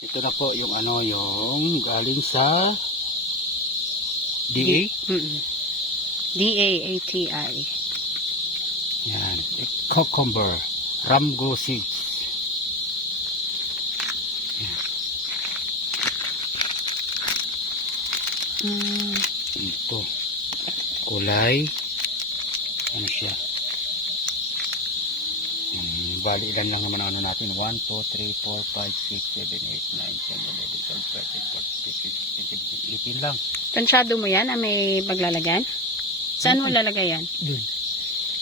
Ito na po yung ano, yung galing sa DA? DAATI. Yan. Cucumber. Ramgo seeds. Yan. Ito. Kulay. Ano siya? Bali, ilan lang naman ano natin? 1, 2, 3, 4, 5, 6, 7, 8, 9, 10, 11, 12, 13, 14, 15, 16, 18 lang. Tansyado mo yan na may paglalagyan? Saan mo lalagay yan? Dun.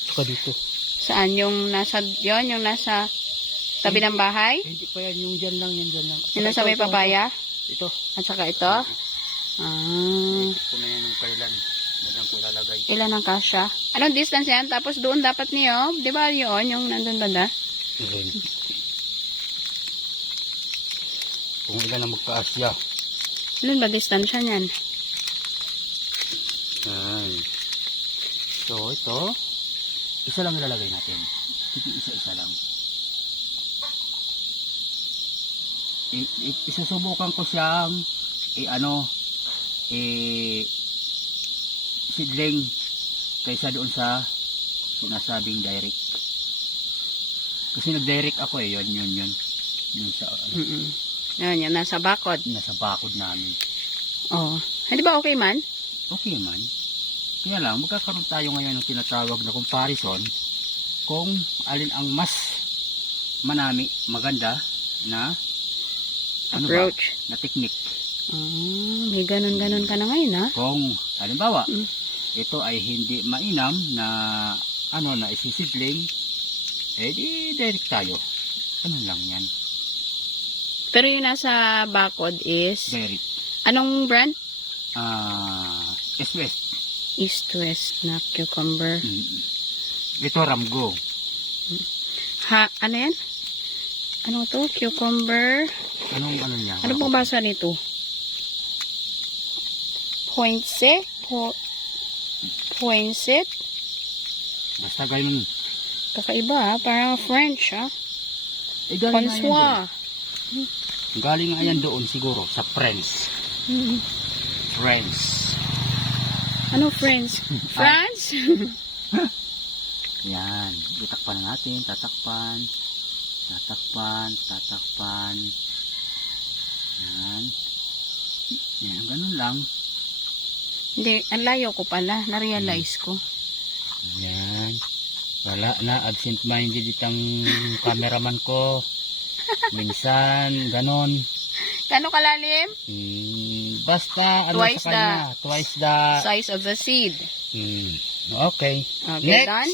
Saka dito. Saan? Yung nasa, yung nasa tabi ng bahay? Hindi pa yan. Yung dyan lang. Yan dyan lang. Yung nasa may papaya? Ito. At saka ito? Ito na yan ng kailan. Madang ko ilalagay. Ilan ang kasya? Anong distance yan? Tapos doon dapat niyo, di ba yun? Yung nandun banda? Kung ilan ang magkaasya. Ilan ba distansya niyan? Ay. So, ito. Isa lang ilalagay natin. Isa-isa lang. Isusubukan ko siyang seedling kaysa doon sa sinasabing direct. Kasi nag-direct ako yun sa Yan, nasa bakod. nasa bakod namin. Oh. Hindi ba okay man? Okay man. Kaya lang, magkakaroon tayo ngayon ng tinatawag na comparison kung alin ang mas maganda na Approach. Na technique. May ganun-ganun ka na ngayon, ha? Kung, halimbawa, ito ay hindi mainam na na isisidling, di direct tayo. Ano lang yan? Pero yung nasa bakod is, Direct. anong brand? West. East-West na cucumber. Ito Ramgo. Ano yan? Ano to? Cucumber. Anong niya? Ano pong basa nito? Poinsett? Poinsett? Basta ganyan. Kakaiba, ha? Parang French, ha? Galing nga yan François. doon. Galing nga yan doon siguro sa France. France. Ano France? France? Yan. Itakpan na natin. Tatakpan. Yan. Yan. Ganun lang. Hindi, ang layo ko pala. Na-realize ko. Yan. Wala na. Absent-minded itang cameraman ko. Minsan, ganon. Kano kalalim? Basta, Twice sa kanya? Twice the size of the seed. Okay. Okay, Next. done?